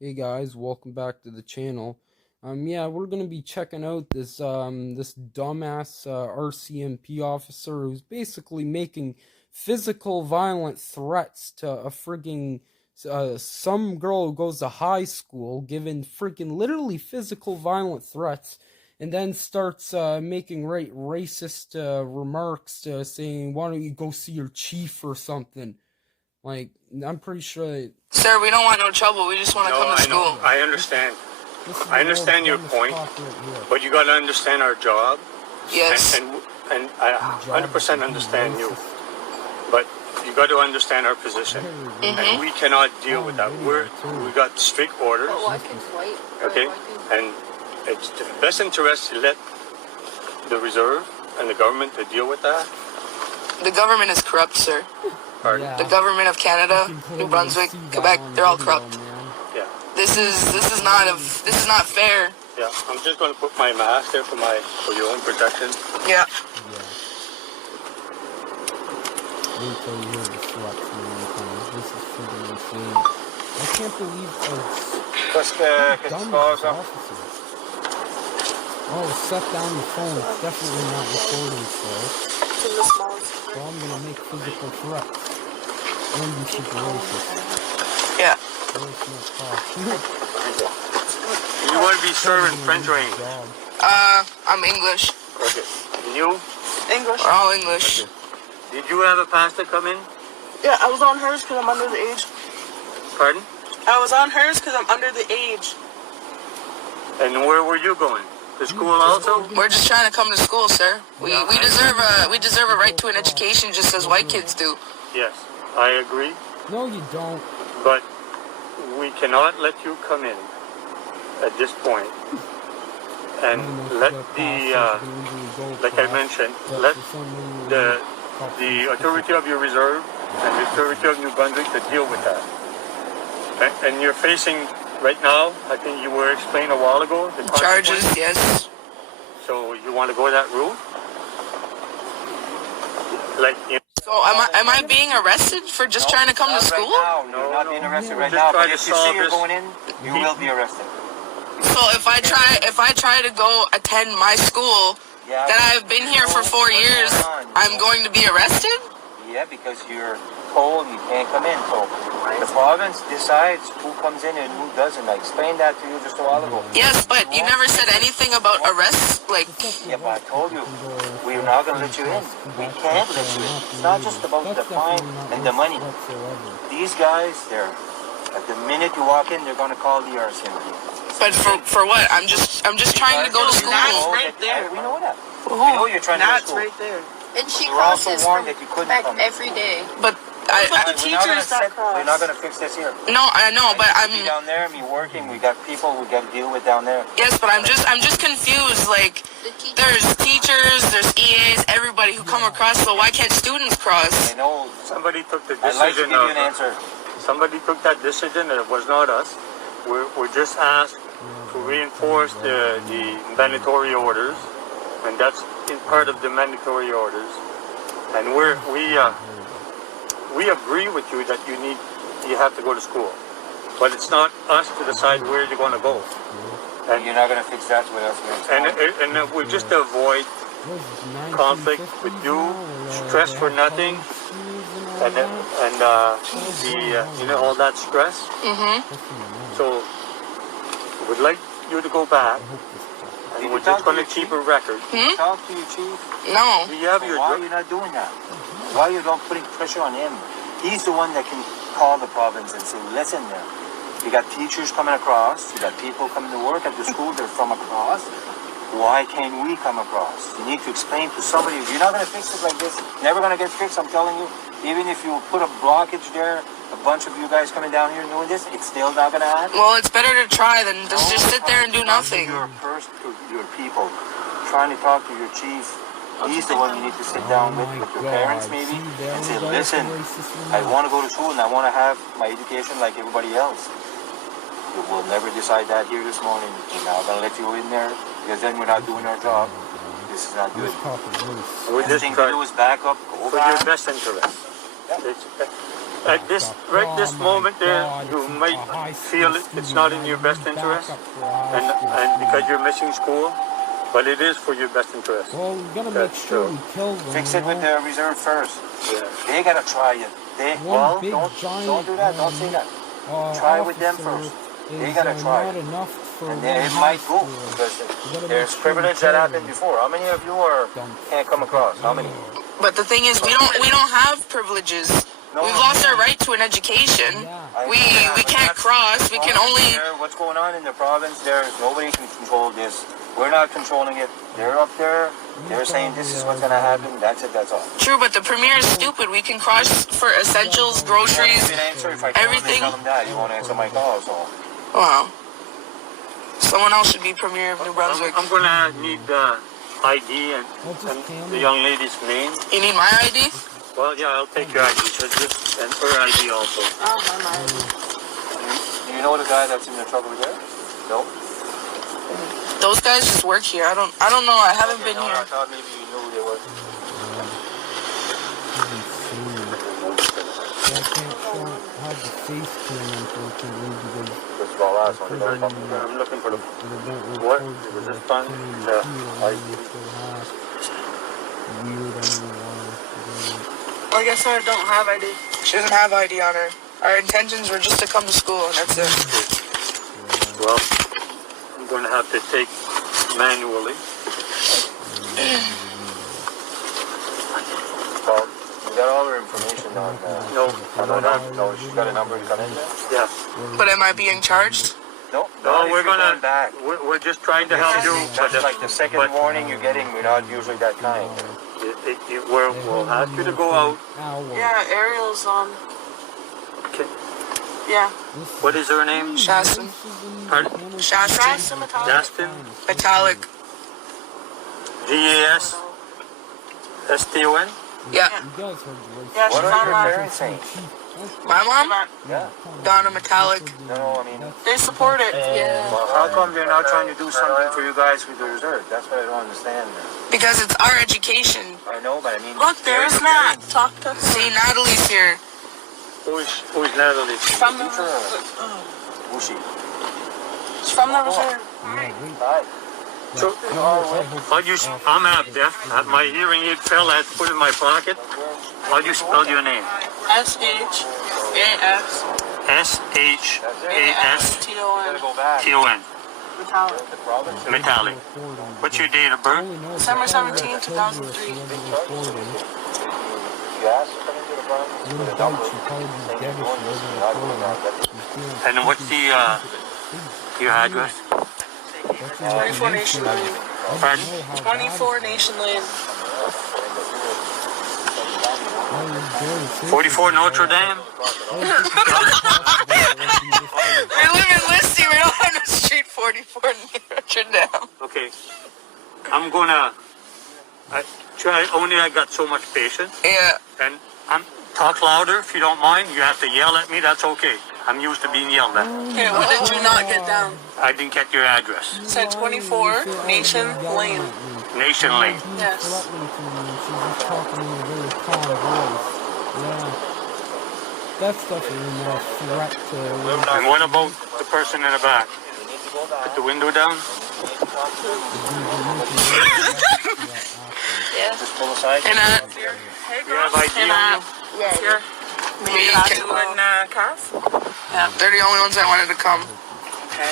Hey guys, welcome back to the channel. Yeah, we're gonna be checking out this dumbass RCMP officer who's basically making physical violent threats to a frigging some girl who goes to high school, giving freaking literally physical violent threats, and then starts making racist remarks, saying, "Why don't you go see your chief or something?" Like, I'm pretty sure that Sir, we don't want no trouble. We just want to come to school. No, I understand. I understand your point, but you got to understand our job. Yes. And I 100% understand you, but you got to understand our position, and we cannot deal with that. We got strict orders. Okay, and it's the best interest to let the reserve and the government to deal with that. The government is corrupt, sir. Pardon? Yeah. The government of Canada, New Brunswick, Quebec, they're all corrupt. Yeah. This is not fair. Yeah. I'm just going to put my mask there for your own protection. Yeah. Wait till you hear the threats, man. This is freaking insane. I can't believe set down the phone. It's definitely not recording, so I'm gonna make physical threats. And be super racist. Yeah. You want to be serving French or English? I'm English. Okay. And you? English. We're all English. Okay. Did you have a pastor come in? Yeah, I was on hers because I'm under the age. Pardon? I was on hers because I'm under the age. And where were you going? To school also? We're just trying to come to school, sir. We deserve a right to an education just as white kids do. Yes, I agree. No, you don't. But we cannot let you come in at this point and let like I mentioned, let the authority of your reserve and the authority of New Brunswick to deal with that. And you're facing right now, I think you were explained a while ago, the Charges, yes. So you want to go that route? Like, So am I being arrested for just trying to come to school? Right now. You're not being arrested right now, but if you say you're going in, you will be arrested. So if I try to go attend my school that I've been here for 4 years, I'm going to be arrested? Yeah, because you're told you can't come in. So the province decides who comes in and who doesn't. I explained that to you just a while ago. Yes, but you never said anything about arrests. Like, yeah, but I told you, we're not going to let you in. We can't let you in. It's not just about the fine and the money. These guys, at the minute you walk in, they're going to call the RCMP. But for what? I'm just trying to go to school. That's right there. We know that. We know you're trying to go to That's school. right there. And she We're also crosses warned from that you couldn't back come. every day. But The teachers that cross. We're not going to fix this here. no, I know, but Be down there and be working. We got people we got to deal with down there. yes, but I'm just confused. Like, there's teachers, there's EAs, everybody who come across. So why can't students cross? I know. somebody took the I'd like to decision give you an answer. somebody took that decision and it was not us. We're just asked to reinforce the mandatory orders, and that's in part of the mandatory orders. And we agree with you that you have to go to school, but it's not us to decide where you're going to go. And you're not going to fix that with us. And we just to avoid conflict with you, stress for nothing, and all that stress. So we'd like you to go back, and we're just going to keep a record. Talk to your chief. No. Do you have your Why are you not doing that? Why are you not putting pressure on him? He's the one that can call the province and say, listen there. You got teachers coming across. You got people coming to work at the school. They're from across. Why can't we come across? You need to explain to somebody. If you're not going to fix it like this, never going to get fixed, I'm telling you. Even if you put a blockage there, a bunch of you guys coming down here doing this, it's still not going to happen. Well, it's better to try than just sit there and do nothing. You're first to your people. Trying to talk to your chief. He's the one you need to sit down with your parents maybe and say, listen, I want to go to school and I want to have my education like everybody else. You will never decide that here this morning. We're not going to let you in there because then we're not doing our job. This is not good. We're just Everything to do is back up, go for back. your best interest. Yeah. at this moment there, you might feel it's not in your best interest, and because you're missing school, but it is for your best interest. Well, we gotta make sure we kill them. Fix it with the reserve first. Yeah. They gotta try it. Don't do that. Don't say that. Try with them first. They gotta try not it. enough for And then it might go because there's privilege that happened before. How many of you can't come across? How many? But the thing is, we don't have privileges. We've lost our right to an education. We can't cross. We can only. What's going on in the province? Nobody can control this. We're not controlling it. They're up there. They're saying this is what's gonna happen. That's it. That's all. True, but the premier is stupid. We can cross for essentials, groceries, everything. Tell them that. You won't answer my call, so. Wow. Someone else should be premier of New Brunswick. I'm gonna need the ID and the young lady's name. You need my ID? Well, yeah, I'll take your ID, and her ID also. Do you know the guy that's in the truck over there? No. Those guys just work here. I don't know. I haven't been here. I thought maybe you knew who they were. I can't have the face cam, unfortunately, because First of all, last one. I'm looking for the they don't what? record Was the this fun? 1080p Yeah, or I anything like that. Weird, I don't know why. Like I said, I don't have ID. She doesn't have ID on her. Our intentions were just to come to school, and that's it. Well, I'm going to have to take manually. Well, you got all her information on No, I don't have. No, she's got a number to come in there? Yeah. But am I being charged? No, No, if we're you're gonna. going back. We're just trying to help you. That's like the second warning you're getting. We're not usually that kind. We'll ask you to go out. Yeah, Ariel's on. Okay. Yeah. What is her name? Shaston. Pardon? Shaston. Justin. Metallic. GASTON? Yeah. You guys heard the voice. Yeah, What she's are your online. parents saying? My mom? Yeah. Donna Metallic. No, I mean, They support it. well, how come they're not trying to do something for you guys with the reserve? That's what I don't understand. Because it's our education. I know, but I mean, Look, there's Nat. Talk to her. See, Natalie's here. Who is Natalie? From the who's she? She's from the reserve. Hi. So, I'm half deaf. My hearing aid fell. I had to put it in my pocket. How do you spell your name? S-H-A-S. S-H-A-S-T-O-N. Gotta go back. Metallic. The province. Metallic. What's your date of birth? December 17, 2003. You asked to come into the province? When With a it number. bites, you probably be dead if you wasn't Not doing that. recording. And what's your address? 24 Nation Lane. Pardon? 24 Nation Lane. 44 Notre Dame? We live in Listy. We don't have no street 44 near Notre Dame. Okay. I'm gonna I got so much patience. Yeah. And talk louder if you don't mind. You have to yell at me, that's okay. I'm used to being yelled at. Okay, what did you not get down? I didn't get your address. It said 24 Nation Lane. Nation Lane. Yes. She's just talking in a very calm voice. Yeah. That's definitely not a threat to... And what about the person in the back? Put the window down? Yeah. Just pull aside. And Hey, You have ID on you? Yeah. Here. me, Kazu and Cass? yeah, they're the only ones that wanted to come. Okay.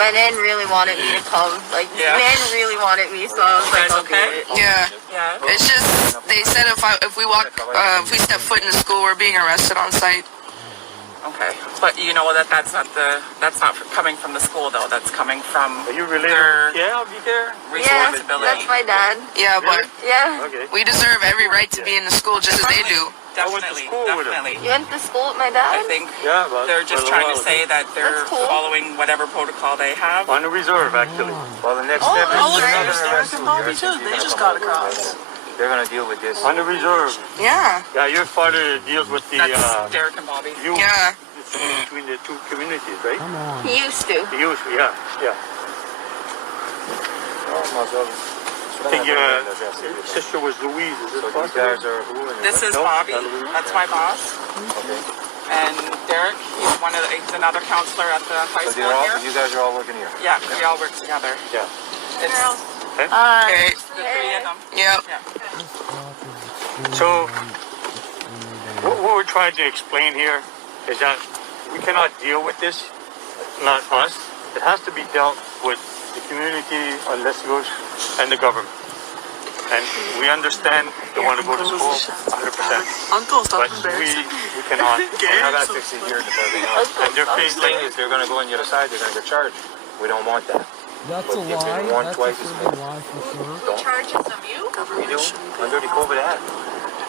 My nan really wanted me to come. Like, Yeah. nan really wanted me, so I was like, Guys, okay. okay? Yeah. Yeah. It's just they said if we step foot into school, we're being arrested on site. Okay, but you know that's not coming from the school though. That's coming from Are you related? their Yeah, I'll be there. Yeah, responsibility. that's my dad. Yeah, but Yeah. Okay. we deserve every right to be in the school just as they do. I went to Definitely, school with him. definitely. You went to school with my I dad? think Yeah, but they're just for a trying to while. say that they're That's cool. following whatever protocol they have. On the reserve, actually. Well, the next Oh, step is look, they're there's gonna Derek arrest and you. Bobby too. They just got across. They're gonna deal with this. On the reserve. Yeah, Yeah, your father deals with the That's Derek and Bobby. youth yeah. between the two communities, right? Come on. He used to. The youth, yeah. Oh, my God. think your sister was Louise. Is it So these possible? guys are who? This is No, Bobby. not Louise. That's my boss. Okay. And Derek, he's another counselor at the high So school here. you guys are all working here. Yeah, we all work together. Yeah. It's Okay. Okay. the three of them. Yep. Yeah. So, what we're trying to explain here is that we cannot deal with this, not us. It has to be dealt with the community, investors, and the government. And we understand they want to go to school 100%. Uncle, stop But we cannot. We're not gonna fix it here in the building. And they're The thing facing is, they're gonna go on the other side. They're gonna get charged. We don't want that. That's But a if they lie. want That's twice a as friggin' much. lie for sure. Who charges them? You? We do under the COVID Act.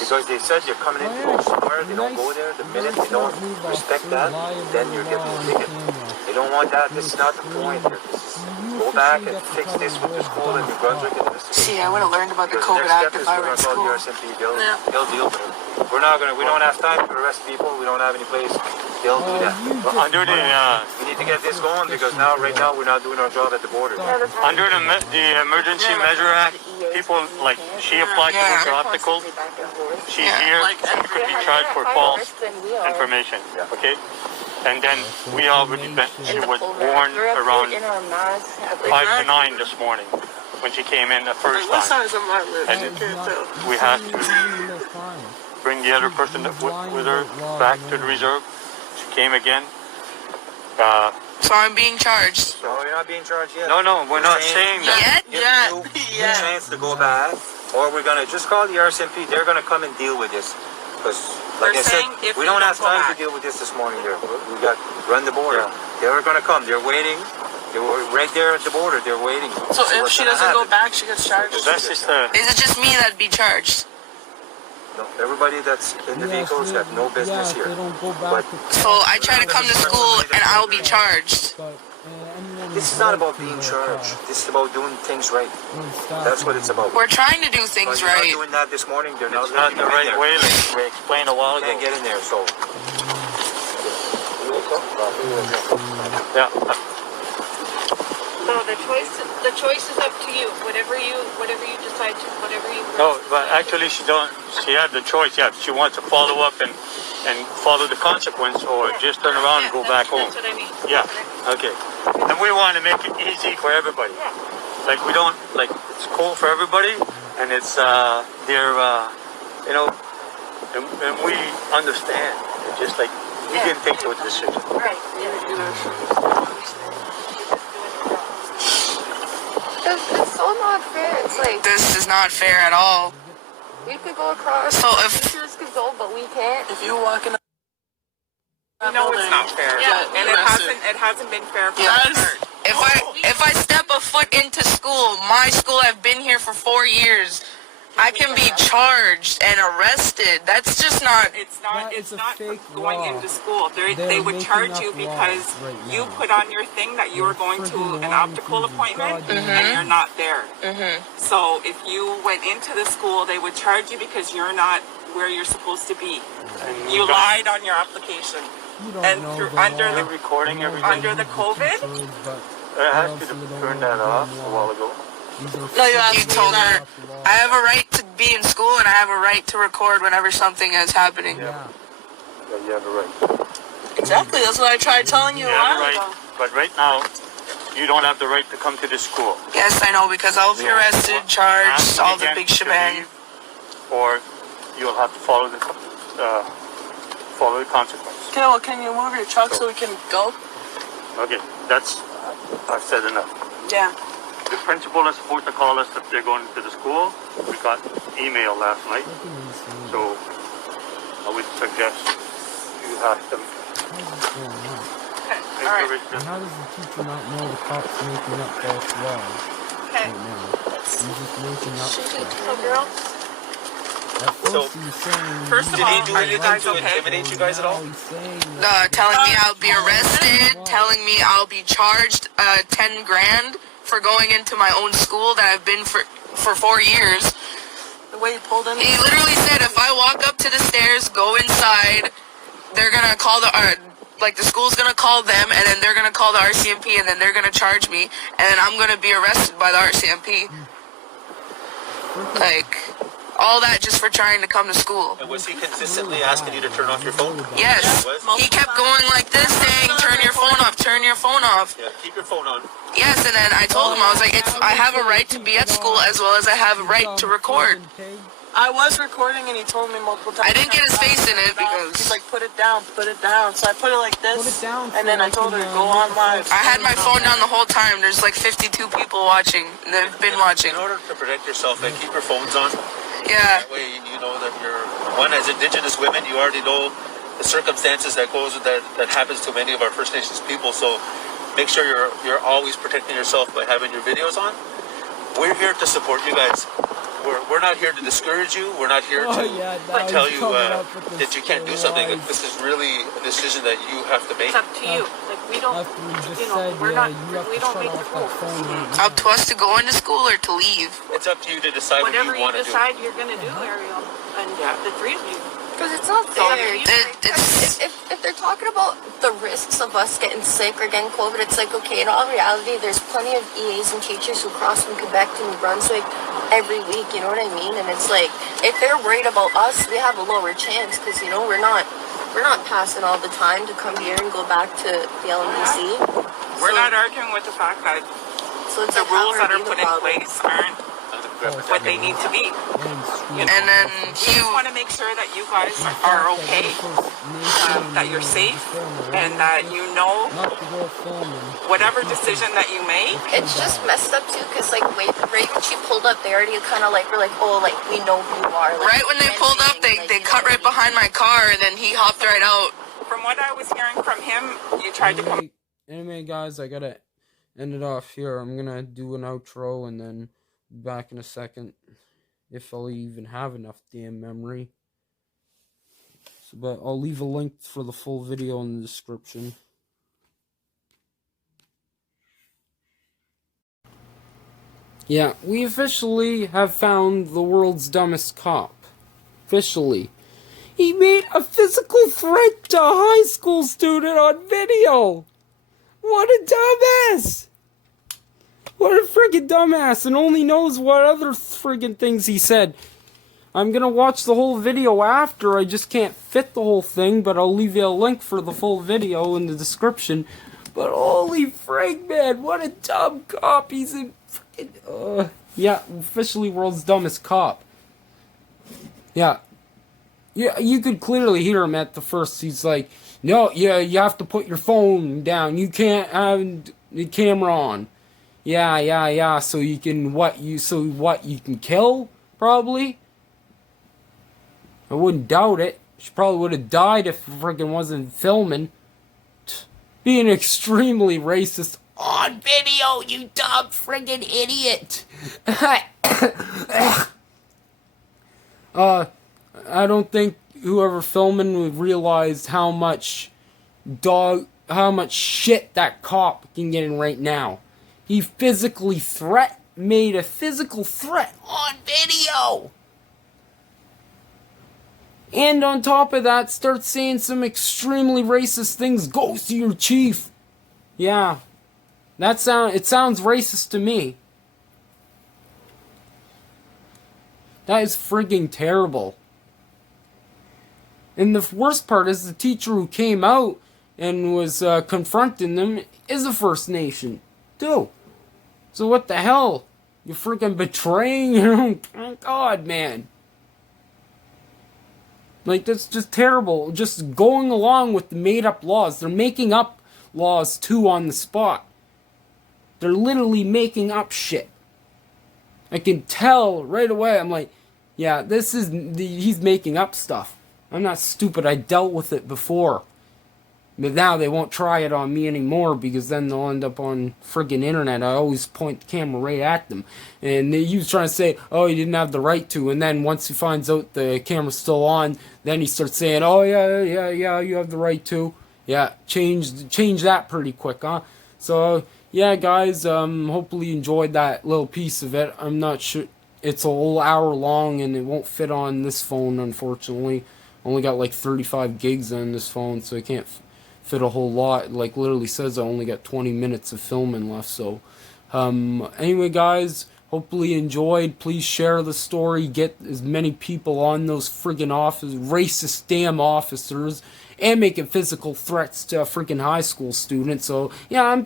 Because they said you're coming in to go somewhere, they don't go there. The minute they don't respect that, then you're giving a ticket. They don't want that. This is not the point here. This is go back and fix this with the school in New Brunswick and this. See, I would have learned about the Because COVID next Act step is if I we're were in gonna call the school. RCMP. They'll deal with it. We're not gonna. We don't have time to arrest people. We don't have any place. They'll do that. But under the We need to get this going because right now we're not doing our job at the border. under the Emergency Measure Act, people like she applied to go to optical. She's here. She could be charged for false information. Okay, and then we already been. She was born around 5 to 9 this morning when she came in the first What time, size am I with? and we had to bring the other person that with her back to the reserve. She came again. So I'm being charged. No, you're not being charged yet. No, we're not saying that. Yet? Give you a chance to go back, or we're gonna just call the RCMP. They're gonna come and deal with this, because like They're I said, saying if we you don't don't have go time back. to deal with this morning. There, we got run the border. They're gonna come. They're waiting. They were right there at the border. They're waiting. So See if what's she gonna doesn't go happen. back, she gets charged. That's just the. Is it just me that'd be charged? No, everybody that's in the vehicles have no business They here. don't go back But- to So I try to come to school and I'll be charged. but, anyone This is who's not right about to being the charged. class, This is about doing things right. when staff That's what is- it's about. We're trying to do But things you're not right. doing that this morning. They're not It's not letting the you in right there. way, like we explained a while You can't ago. get in there, so. Yeah. No, the choice is up to you. Whatever you decide to, whatever you. No, but actually she don't. She had the choice. Yeah, she wants to follow up and follow the consequence, or just turn around and go back home. That's what I mean. Yeah. Okay. And we want to make it easy for everybody. Like we don't like it's cool for everybody, and it's you know, and we understand. It's just like we didn't take those decisions. Right. It's so not fair. It's like This is not fair at all. we could go across. So if Teachers could go, but we can't. If you walk in a No, it's not fair. Yeah, And it hasn't been fair for Yes. us. if I step a foot into school, my school, I've been here for 4 years, I can be charged and arrested. That's just not. It's not. That It's is a not fake going law. into school. They They're would making charge up you laws because right you now. put on your thing that you were going to friggin' an lying optical to the appointment goddamn and you're not there. Mm-hmm. So if you went into the school, they would charge you because you're not where you're supposed to be. And You lied on your application. You don't And know through the under law. the recording You know everything. under the COVID? teachers, but I they asked you to also turn don't that know off the a law. while ago. These are No, you fake asked You told laws, her, laws. I have a right to be in school and I have a right to record whenever something is happening. Yeah. Yeah, you have a right. Exactly. That's what I tried telling you You a have a while right, ago. but right now, you don't have the right to come to the school. Yes, I know, because I'll be arrested, charged, Ask all the again big to shebang. leave, or you'll have to follow the consequence. Okay, well, can you move your truck so we can go? Okay, that's I've said enough. Yeah. The principal is supposed to call us if they're going to the school. We got email last night, Fucking insane. so I would suggest you ask them. How's this going on? Encourage And them. how does the teacher not know the cops making up false laws Okay. right now? He's just making up stuff. So, girls. At first he was saying First of he all, didn't are you guys like it, okay? Intimidate you guys at all? now he's saying Telling me I'll be arrested, telling me I'll be charged 10 grand for going into my own school that I've been for 4 years. The way you pulled in. He literally said if I walk up to the stairs, go inside, they're gonna call the school's gonna call them, and then they're gonna call the RCMP, and then they're gonna charge me, and then I'm gonna be arrested by the RCMP. Like, all that just for trying to come to school. And was he consistently asking you to turn off your phone? Yes. He kept going like this, saying, turn your phone off, turn your phone off. Yeah, keep your phone on. Yes, and then I told him, I was like, I have a right to be at school as well as I have a right to record. I was recording and he told me multiple times. I didn't get his face in it because... He's like, put it down, put it down. So I put it like this, and then I told her, go on live. I had my phone down the whole time. There's like 52 people watching. They've been watching. In order to protect yourself, and keep your phones on. Yeah. That way you know that you're, one, as Indigenous women, you already know the circumstances that happens to many of our First Nations people. So make sure you're always protecting yourself by having your videos on. We're here to support you guys. We're not here to discourage you. We're not here to tell you that you can't do something. This is really a decision that you have to make. It's up to you. Like we don't, we don't make the rules. Up to us to go into school or to leave. It's up to you to decide Whatever what you you want to do. decide you're gonna do, Ariel, and the three of you. Because it's not fair. It's... If they're talking about the risks of us getting sick or getting COVID, it's like, okay, in all reality, there's plenty of EAs and teachers who cross from Quebec to New Brunswick every week, you know what I mean? And it's like, if they're worried about us, we have a lower chance because, you know, we're not passing all the time to come here and go back to the LMBC. We're not arguing with the fact that the rules that are put in place aren't what they need to be. And then you just want to make sure that you guys are okay, that you're safe, and that you know whatever decision that you make. It's just messed up too, because like right when she pulled up, they already kind of like were like, oh, like we know who you are. Like, right when they pulled up, they cut right behind my car, and then he hopped right out. From what I was hearing from him, you tried to come. Anyway, guys, I gotta end it off here. I'm gonna do an outro and then back in a second, if I'll even have enough damn memory. So, but I'll leave a link for the full video in the description. Yeah, we officially have found the world's dumbest cop. Officially. He made a physical threat to a high school student on video! What a dumbass! What a friggin' dumbass, and only knows what other friggin' things he said. I'm gonna watch the whole video after, I just can't fit the whole thing, but I'll leave you a link for the full video in the description. But holy frig, man, what a dumb cop, he's a friggin', yeah, officially world's dumbest cop. Yeah, you could clearly hear him at the first, he's like, no, yeah, you have to put your phone down, you can't have the camera on. Yeah, so you can, you can kill, probably? I wouldn't doubt it. She probably would have died if friggin' wasn't filming. Being extremely racist on video, you dumb friggin' idiot! I don't think whoever filming would realize how much shit that cop can get in right now. He physically made a physical threat on video! And on top of that, starts saying some extremely racist things. Goes to your chief. Yeah. It sounds racist to me. That is frigging terrible. And the worst part is the teacher who came out and was confronting them is a First Nation, too. So what the hell? You're freaking betraying your own... Oh God, man. Like, that's just terrible. Just going along with the made-up laws. They're making up laws, too, on the spot. They're literally making up shit. I can tell right away. I'm like, yeah, he's making up stuff. I'm not stupid. I dealt with it before. But now they won't try it on me anymore because then they'll end up on friggin' internet. I always point the camera right at them. And he was trying to say, oh, he didn't have the right to. And then once he finds out the camera's still on, then he starts saying, oh, yeah, you have the right to. Yeah, change that pretty quick, huh? So, yeah, guys, hopefully you enjoyed that little piece of it. I'm not sure. It's a whole hour long and it won't fit on this phone, unfortunately. Only got like 35 gigs on this phone, so I can't fit a whole lot. Like literally says I only got 20 minutes of filming left. So anyway, guys, hopefully you enjoyed. Please share the story. Get as many people on those friggin' racist damn officers, and making physical threats to a freaking high school student. So yeah, I'm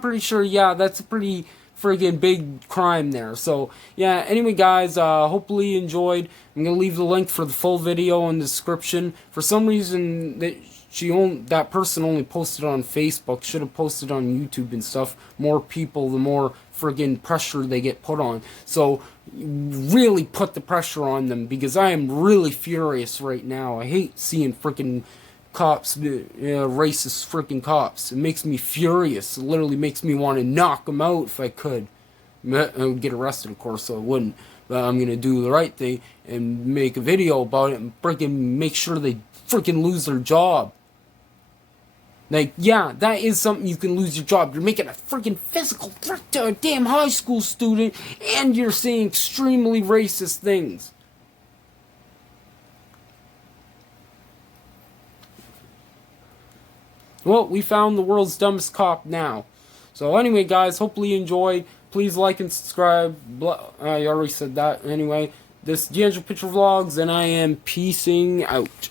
pretty sure. Yeah, that's a pretty friggin' big crime there. So yeah. Anyway, guys, hopefully you enjoyed. I'm gonna leave the link for the full video in the description. For some reason that person only posted on Facebook. Should have posted on YouTube and stuff. More people, the more friggin' pressure they get put on. So really put the pressure on them, because I am really furious right now. I hate seeing friggin' cops, racist freaking cops. It makes me furious. It literally makes me want to knock them out if I could. I would get arrested, of course, so I wouldn't. But I'm gonna do the right thing and make a video about it and freaking make sure they freaking lose their job. Like, yeah, that is something you can lose your job. You're making a freaking physical threat to a damn high school student, and you're saying extremely racist things. Well, we found the world's dumbest cop now. So anyway, guys, hopefully you enjoyed. Please like and subscribe. I already said that. Anyway, this is D'Angelo Picture Vlogs, and I am peacing out.